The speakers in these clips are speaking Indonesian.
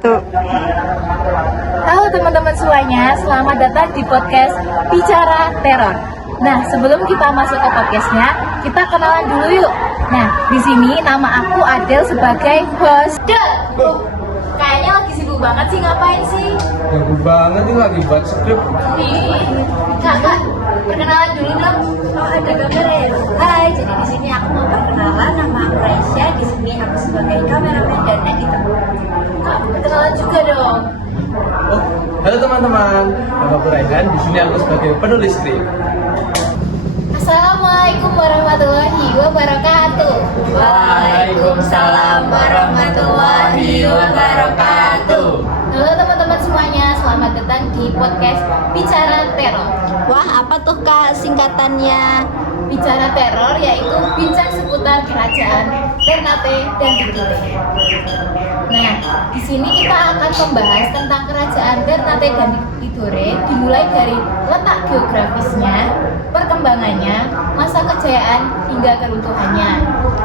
Halo teman-teman semuanya, selamat datang di podcast Bicara Teror. Nah, sebelum kita masuk ke podcastnya, kita kenalan dulu yuk. Nah, di sini nama aku Adel sebagai host. Kayaknya lagi sibuk banget sih, ngapain sih? Sibuk banget nih lagi buat skrip. Kak, perkenalan dulu dong. Oh, ada gambar ya. Hai, jadi di sini aku mau perkenalan, nama aku Raisya. Di sini aku sebagai kameramen dan editor. Kak, perkenalan juga dong. Oh, halo teman-teman, nama aku Raihan. Di sini aku sebagai penulis skrip. Assalamualaikum warahmatullahi wabarakatuh. Waalaikumsalam warahmatullahi wabarakatuh. Halo teman-teman semuanya, selamat datang di podcast Bicara Teror. Wah, apa tuh Kak singkatannya? Bicara Teror yaitu bincang seputar kerajaan Ternate dan Tidore. Nah, di sini kita akan membahas tentang kerajaan Ternate dan Tidore, dimulai dari letak geografisnya, perkembangannya, masa kejayaan hingga keruntuhannya.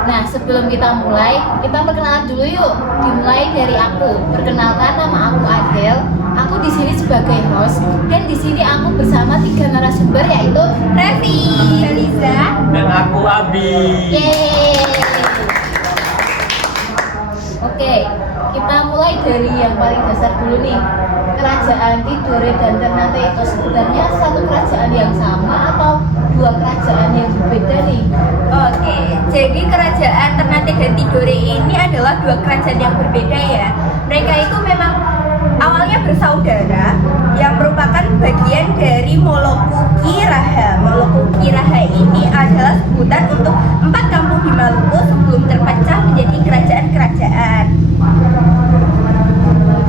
Nah, sebelum kita mulai, kita perkenalan dulu yuk. Dimulai dari aku. Perkenalkan, nama aku Adel. Aku di sini sebagai host dan di sini aku bersama 3 narasumber yaitu Revi, Eliza, Dan aku Abi. Yeay. Oke, kita mulai dari yang paling dasar dulu nih. Kerajaan Tidore dan Ternate itu sebenarnya satu kerajaan yang sama atau dua kerajaan yang berbeda nih? Oke, jadi kerajaan Ternate dan Tidore ini adalah dua kerajaan yang berbeda ya. Mereka itu memang awalnya bersaudara yang merupakan bagian dari Moloku-Kiraha. Moloku-Kiraha ini adalah sebutan untuk 4 kampung di Maluku sebelum terpecah menjadi kerajaan-kerajaan.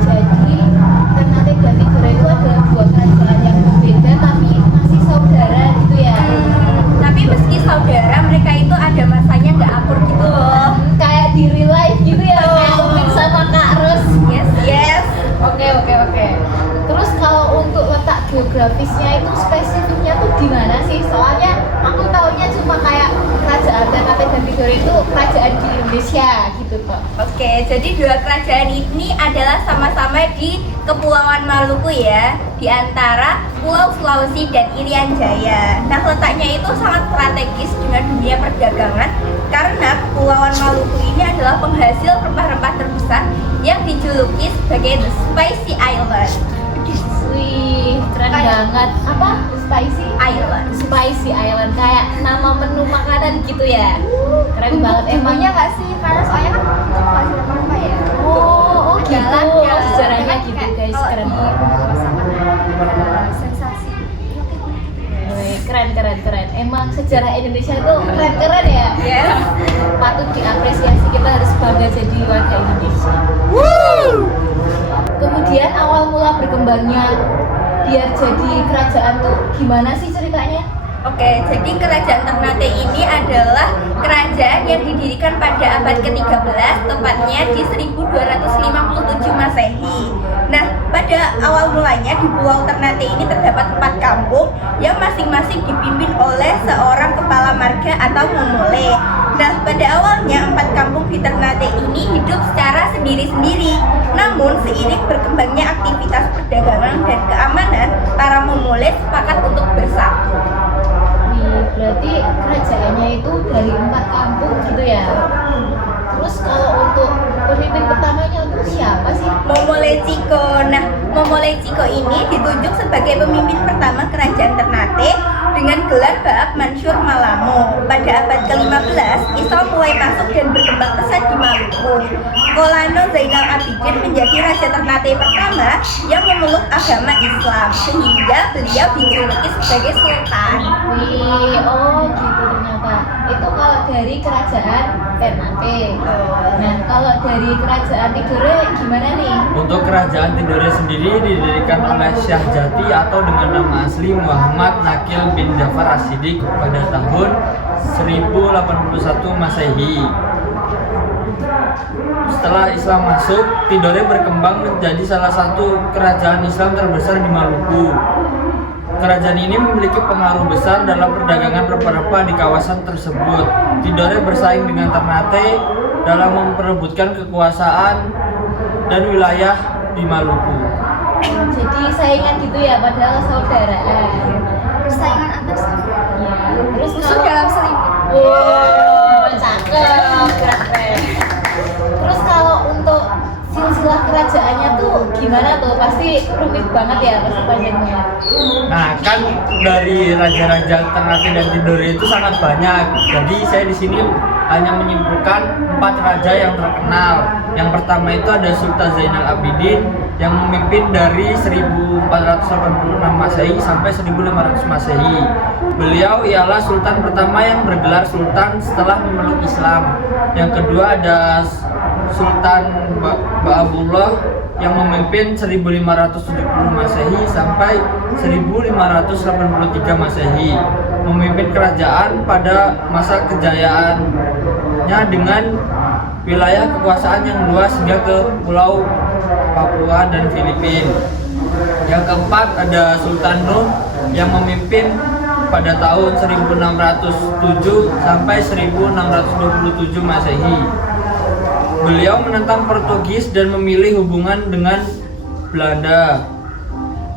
Jadi Ternate dan Tidore itu adalah dua kerajaan yang berbeda tapi masih saudara gitu ya? Tapi meski saudara, mereka itu ada masanya nggak akur gitu loh. Kayak di real life gitu ya, kayak Upin sama Kak Ros. Yes. Oke. Terus kalau untuk letak geografisnya itu spesifiknya tuh di mana sih? Soalnya aku taunya cuma kayak kerajaan Ternate dan Tidore itu kerajaan di Indonesia gitu kok. Oke, jadi dua kerajaan ini adalah sama-sama di Kepulauan Maluku ya, di antara Pulau Sulawesi dan Irian Jaya. Nah, letaknya itu sangat strategis dengan dunia perdagangan karena Kepulauan Maluku ini adalah penghasil rempah-rempah terbesar yang dijuluki sebagai The Spicy Island. Wih, keren banget. Apa? Spicy Island kayak nama menu makanan gitu ya. Keren banget emangnya. nggak sih? Karena soalnya kan penghasil rempah-rempah ya. Oh gitu. Adalah Oh, sejarahnya gitu kayak guys, kalau keren di banget. pasangan ada sensasi. Wih, keren. Emang sejarah Indonesia itu keren ya. Yes. Patut diapresiasi, kita harus bangga jadi warga Indonesia. Kemudian awal mula berkembangnya biar jadi kerajaan tuh gimana sih ceritanya? Oke, jadi kerajaan Ternate ini adalah kerajaan yang didirikan pada abad ke-13, tepatnya di 1257 Masehi. Nah, pada awal mulanya di Pulau Ternate ini terdapat 4 kampung yang masing-masing dipimpin oleh seorang kepala marga atau momole. Nah, pada awalnya 4 kampung di Ternate ini hidup secara sendiri-sendiri. Namun, seiring berkembangnya aktivitas perdagangan dan keamanan, para momole sepakat untuk bersatu. Berarti kerajaannya itu dari 4 kampung gitu ya. Terus kalau untuk pemimpin pertamanya itu siapa sih? Momole Chiko. Nah, Momole Chiko ini ditunjuk sebagai pemimpin pertama kerajaan Ternate dengan gelar Baab Mansur Malamo. Pada abad ke-15, Islam mulai masuk dan berkembang pesat di Maluku. Kolano Zainal Abidin menjadi raja Ternate pertama yang memeluk agama Islam, sehingga beliau dijuluki sebagai Sultan. Wih, oh gitu ternyata. Itu kalau dari kerajaan Ternate. Nah, kalau dari kerajaan Tidore gimana nih? Untuk kerajaan Tidore sendiri didirikan oleh Syah Jati atau dengan nama asli Muhammad Nakil bin Jafar As-Siddiq pada tahun 1081 Masehi. Setelah Islam masuk, Tidore berkembang menjadi salah satu kerajaan Islam terbesar di Maluku. Kerajaan ini memiliki pengaruh besar dalam perdagangan rempah-rempah di kawasan tersebut. Tidore bersaing dengan Ternate dalam memperebutkan kekuasaan dan wilayah di Maluku. Jadi saingan gitu ya, padahal saudaraan. Persaingan antar suku. Ya, terus Musuh dalam selimut. wow, cakep, keren. Terus kalau untuk silsilah kerajaannya tuh gimana tuh? Pasti rumit banget ya, pasti panjangnya. Nah, kan dari raja-raja Ternate dan Tidore itu sangat banyak. Jadi saya di sini hanya menyimpulkan 4 raja yang terkenal. Yang pertama itu ada Sultan Zainal Abidin yang memimpin dari 1486 Masehi sampai 1500 Masehi. Beliau ialah sultan pertama yang bergelar sultan setelah memeluk Islam. Yang kedua ada Sultan Ba'abullah yang memimpin 1570 Masehi sampai 1583 Masehi. Memimpin kerajaan pada masa kejayaannya dengan wilayah kekuasaan yang luas hingga ke Pulau Papua dan Filipina. Yang keempat ada Sultan Nuh yang memimpin pada tahun 1607 sampai 1627 Masehi. Beliau menentang Portugis dan memilih hubungan dengan Belanda.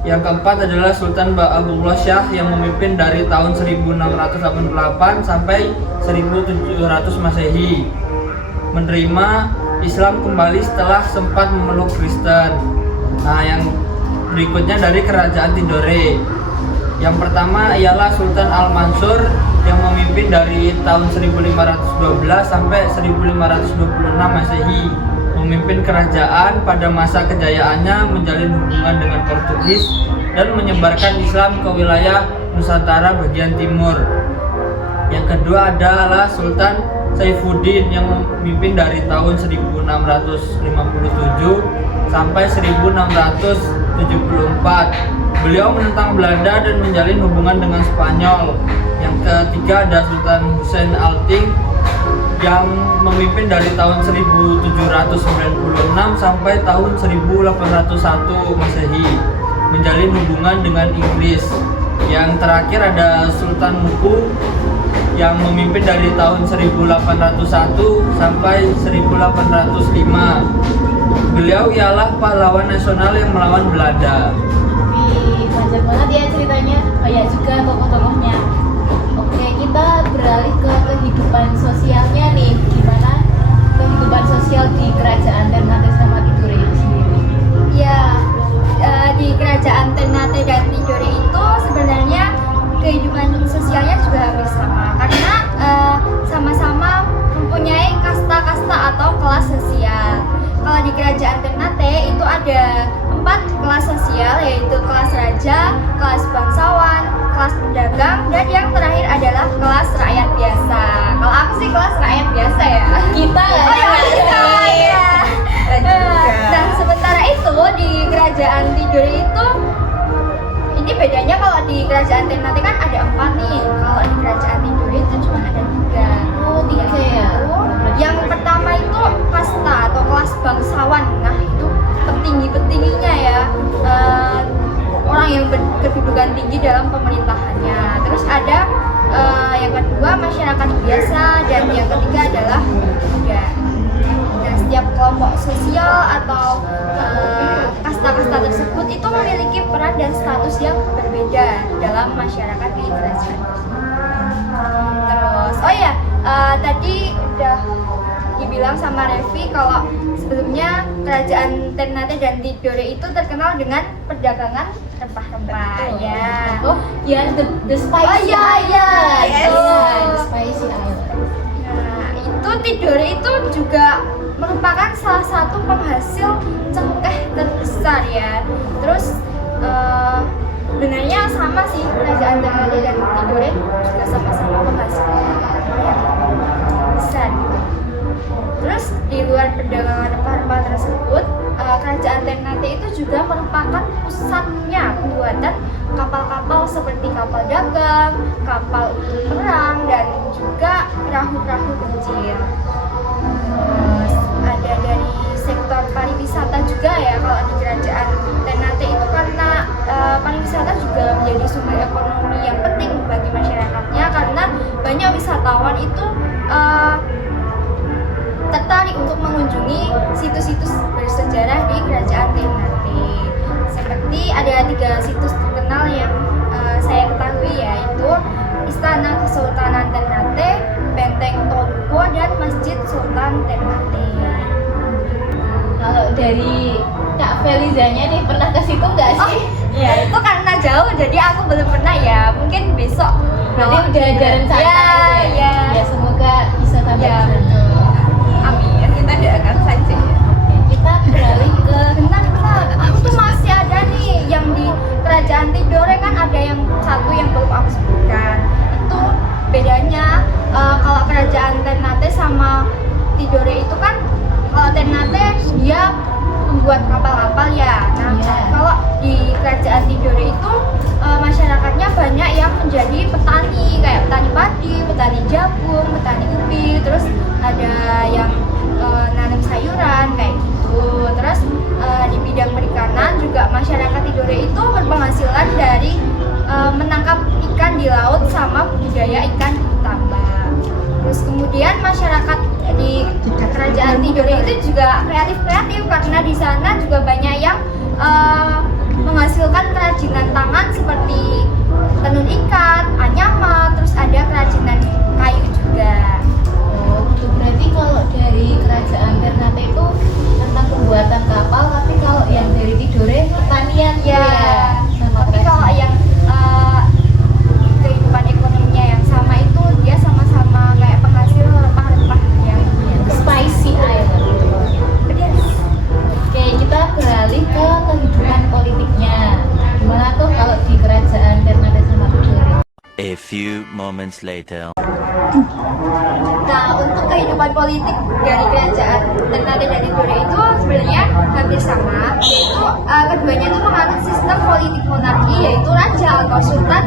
Yang keempat adalah Sultan Ba'abullah Shah yang memimpin dari tahun 1688 sampai 1700 Masehi. Menerima Islam kembali setelah sempat memeluk Kristen. Nah, yang berikutnya dari kerajaan Tidore. Yang pertama ialah Sultan Al-Mansur yang memimpin dari tahun 1512 sampai 1526 Masehi. Memimpin kerajaan pada masa kejayaannya, menjalin hubungan dengan Portugis dan menyebarkan Islam ke wilayah Nusantara bagian timur. Yang kedua adalah Sultan Saifuddin yang memimpin dari tahun 1657 sampai 1674. Beliau menentang Belanda dan menjalin hubungan dengan Spanyol. Yang ketiga ada Sultan Husain Alting yang memimpin dari tahun 1796 sampai tahun 1801 Masehi, menjalin hubungan dengan Inggris. Yang terakhir ada Sultan Muku yang memimpin dari tahun 1801 sampai 1805. Beliau ialah pahlawan nasional yang melawan Belanda. Wih, panjang banget ya ceritanya, banyak juga tokoh-tokohnya. Oke, kita beralih ke kehidupan sosialnya nih. Gimana kehidupan sosial di kerajaan Ternate sama Tidore itu sendiri? Ya, di kerajaan Ternate dan Tidore itu sebenarnya kehidupan sosialnya juga hampir sama, karena sama-sama mempunyai kasta-kasta atau kelas sosial. Kalau di kerajaan Ternate itu ada 4 kelas sosial, yaitu kelas raja, kelas bangsawan, kelas pedagang, dan yang terakhir adalah kelas rakyat biasa. Kalau aku sih kelas rakyat biasa ya. Kita Oh ya, sama ya. juga. Nah, sementara itu di kerajaan Tidore itu ini bedanya. Kalau di kerajaan Ternate kan ada 4 nih. Kalau di kerajaan Tidore itu cuma ada 3. Oh, 3 ya. Yang pertama itu kasta atau kelas bangsawan. Nah, itu petinggi-petingginya ya. Orang yang berkedudukan tinggi dalam pemerintahannya. Terus ada yang kedua masyarakat biasa, dan yang ketiga adalah pemuda. Nah, setiap kelompok sosial atau kasta-kasta tersebut itu memiliki peran dan status yang berbeda dalam masyarakat di kerajaan. Terus, oh ya, tadi udah dibilang sama Revi kalau sebelumnya kerajaan Ternate dan Tidore itu terkenal dengan perdagangan rempah-rempah. Ya. Oh, ya the spicy Oh, iya, iya. island. Yes. Iya, the spicy island. Nah, itu Tidore itu juga merupakan salah satu penghasil cengkeh terbesar ya. Terus sebenarnya sama sih, kerajaan Ternate dan Tidore juga sama-sama penghasil yang besar gitu. Terus di luar perdagangan rempah-rempah tersebut, kerajaan Ternate itu juga merupakan pusatnya pembuatan kapal-kapal seperti kapal dagang, kapal perang, dan juga perahu-perahu kecil. Terus ada dari sektor pariwisata juga ya. Kalau di kerajaan Ternate itu karena pariwisata juga menjadi sumber ekonomi yang penting bagi masyarakatnya, karena banyak wisatawan itu tertarik untuk mengunjungi situs-situs bersejarah di kerajaan Ternate. 3 situs terkenal yang saya ketahui, yaitu Istana Kesultanan Ternate, Benteng Tolpo, dan Masjid Sultan Ternate. Kalau dari Kak Felizanya nih pernah ke situ nggak sih? Ya itu karena jauh, jadi aku belum pernah ya. Mungkin besok. Berarti udah ada rencana Ya, gitu ya. Ya semoga bisa tambah Ya, di sana. betul. Amin. Kita doakan saja. Kita beralih ke Benar. Aku tuh masih ada nih yang di Kerajaan Tidore, kan ada yang satu yang belum aku sebutkan. Itu bedanya kalau Kerajaan Ternate sama Tidore itu kan, kalau Ternate dia membuat kapal-kapal ya. Nah, Iya. kalau di Kerajaan Tidore itu masyarakatnya banyak yang menjadi petani, kayak petani padi, petani jagung, petani ubi, terus ada yang nanam sayuran kayak gitu. Terus di bidang perikanan juga masyarakat Tidore itu berpenghasilan dari menangkap ikan di laut sama budidaya ikan di tambak. Terus kemudian masyarakat di Kerajaan Tidore itu juga kreatif karena di sana juga banyak yang menghasilkan kerajinan tangan seperti tenun ikat, anyaman, terus ada kerajinan kayu juga. Oh, gitu. Berarti kalau dari Kerajaan Ternate itu tentang pembuatan kapal, tapi kalau yang dari Tidore pertanian gitu Ya, sama tapi kalau kerajaan. yang kehidupan ekonominya yang sama itu dia sama-sama kayak penghasil rempah-rempah yang Spicy Island. pedas. Oke, kita beralih ke kehidupan politiknya. Gimana tuh kalau di Kerajaan Ternate sama Tidore? A few moments later. Nah, untuk kehidupan politik dari Kerajaan Ternate dan Tidore itu sebenarnya hampir sama, yaitu keduanya itu menganut sistem politik monarki, yaitu raja atau sultan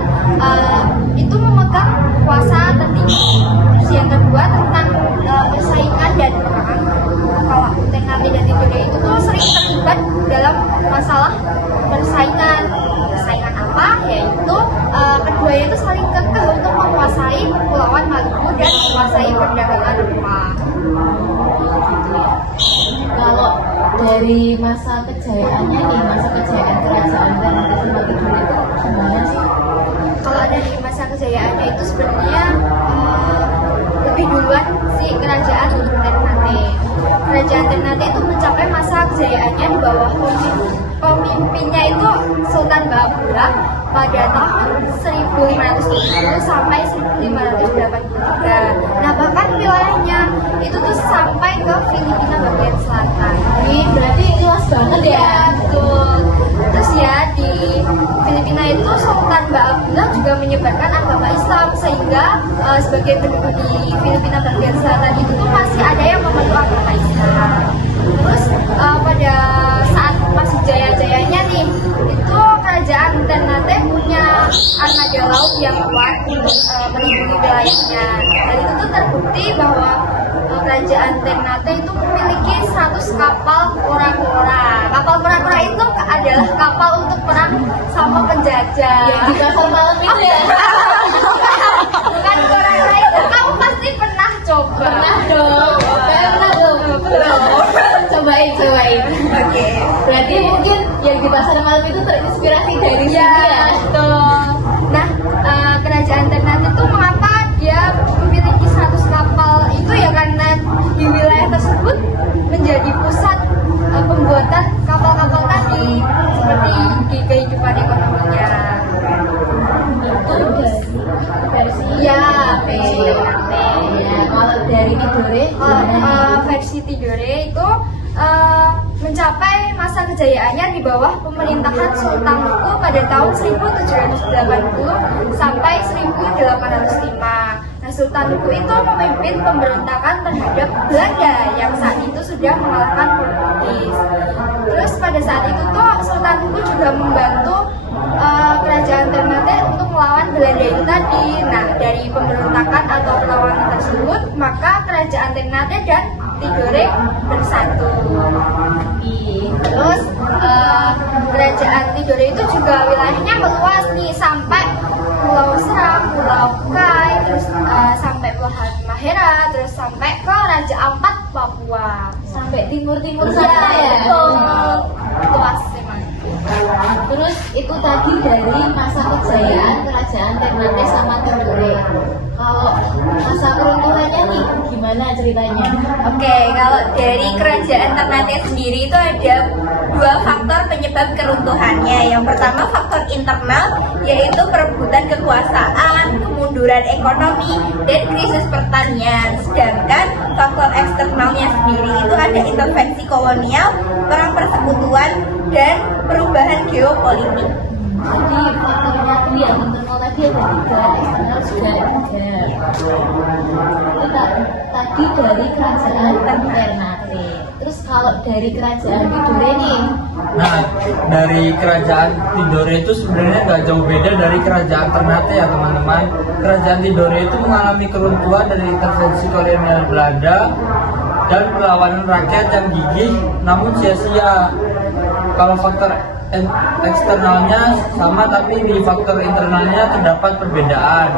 itu memegang kuasa tertinggi. Terus yang kedua tentang persaingan dan perang. Kalau Ternate dan Tidore itu tuh sering terlibat dalam masalah persaingan. Persaingan apa? Yaitu keduanya itu saling kekeh untuk menguasai Kepulauan Maluku dan menguasai perdagangan rempah. Kalau dari masa kejayaannya nih, masa kejayaan Kerajaan Ternate sama Tidore itu gimana sih? Kalau dari masa kejayaannya itu sebenarnya lebih duluan si Kerajaan Ternate. Kerajaan Ternate itu mencapai masa kejayaannya di bawah pemimpinnya itu Sultan Ba'abula pada tahun 1570 sampai 1583. Nah, bahkan wilayahnya itu tuh sampai ke Filipina bagian selatan. Ini berarti luas banget ya? Ya, betul. Terus ya di Filipina itu Sultan Ba'abula juga menyebarkan agama Islam, sehingga sebagai penduduk di Filipina bagian selatan itu tuh masih ada yang memeluk agama Islam. Terus pada saat masih jaya-jayanya nih, itu Kerajaan Ternate punya armada laut yang kuat untuk melindungi wilayahnya. Dan itu tuh terbukti bahwa Kerajaan Ternate itu memiliki 100 kapal kora-kora. Kapal kora-kora itu adalah kapal untuk perang sama penjajah. Yang di pasar malam itu ya? Bukan kora-kora itu, kamu pasti pernah coba. Pernah dong. Saya pernah dong. Cobain. Oke. Berarti mungkin yang di pasar malam itu terinspirasi dari sini Ya, ya? betul. Nah, Kerajaan Ternate itu mengapa dia memiliki 100 kapal itu ya, karena di wilayah tersebut menjadi pusat pembuatan kapal-kapal tadi, seperti di kehidupan ekonominya. Itu versi Ya, versi Ternate. Ya, kalau dari Tidore Versi Tidore itu mencapai masa kejayaannya di bawah pemerintahan Sultan Luku pada tahun 1780 sampai 1805. Nah, Sultan Luku itu memimpin pemberontakan terhadap Belanda yang saat itu sudah mengalahkan Portugis. Terus pada saat itu tuh Sultan Luku juga membantu Kerajaan Ternate untuk melawan Belanda itu tadi. Nah, dari pemberontakan atau perlawanan tersebut, maka Kerajaan Ternate dan Tidore bersatu. Terus Kerajaan Tidore itu juga wilayahnya meluas nih, sampai Pulau Seram, Pulau Kai, terus sampai Pulau Halmahera, terus sampai ke Raja Ampat Papua. sampai timur sana ya? Betul. Luas emang. Terus itu tadi dari masa kejayaan kerajaan Ternate sama Tidore. Kalau masa keruntuhannya nih, gimana ceritanya? Oke, kalau dari kerajaan Ternate sendiri itu ada dua faktor penyebab keruntuhannya. Yang pertama faktor internal, yaitu perebutan kekuasaan, kemunduran ekonomi, dan krisis pertanian. Sedangkan faktor eksternalnya sendiri itu ada intervensi kolonial, perang persekutuan, dan perubahan geopolitik. Jadi faktornya tadi yang internal tadi ada 3, eksternal juga ada. Kita tadi dari kerajaan Ternate. Terus kalau dari kerajaan Tidore nih, Nah, dari kerajaan Tidore itu sebenarnya nggak jauh beda dari kerajaan Ternate ya teman-teman. Kerajaan Tidore itu mengalami keruntuhan dari intervensi kolonial Belanda dan perlawanan rakyat yang gigih namun sia-sia. Kalau faktor eksternalnya sama, tapi di faktor internalnya terdapat perbedaan.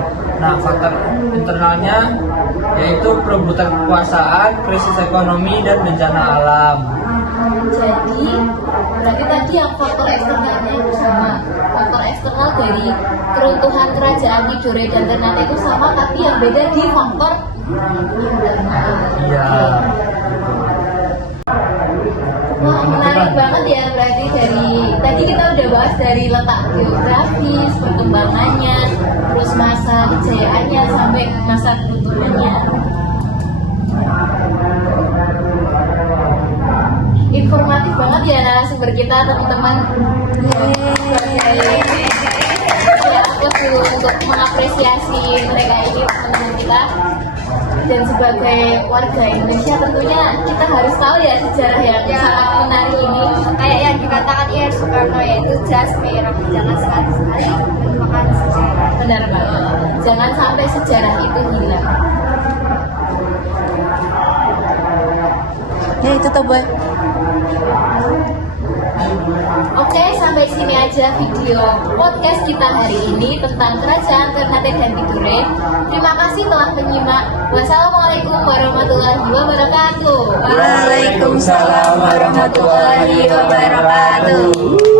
Nah, faktor internalnya yaitu perebutan kekuasaan, krisis ekonomi, dan bencana alam. jadi berarti tadi yang faktor eksternalnya itu sama. Faktor eksternal dari keruntuhan kerajaan Tidore dan Ternate itu sama, tapi yang beda di faktor internal. Iya. Wah, menarik banget ya, berarti dari tadi kita udah bahas dari letak geografis, perkembangannya, terus masa kejayaannya sampai masa keruntuhannya. Informatif banget ya narasumber kita, teman-teman. Ya, aku dulu untuk mengapresiasi mereka ini, teman-teman kita. Dan sebagai warga Indonesia tentunya kita harus tahu ya sejarah yang sangat menarik ini. Kayak yang dikatakan Ian Soekarno, yaitu jas merah, jangan sekali-sekali melupakan sejarah. Benar banget. Jangan sampai sejarah itu hilang. Ya itu tuh boy. Oke, sampai sini aja video podcast kita hari ini tentang kerajaan Ternate dan Tidore. Terima kasih telah menyimak. Wassalamualaikum warahmatullahi wabarakatuh. Waalaikumsalam warahmatullahi wabarakatuh.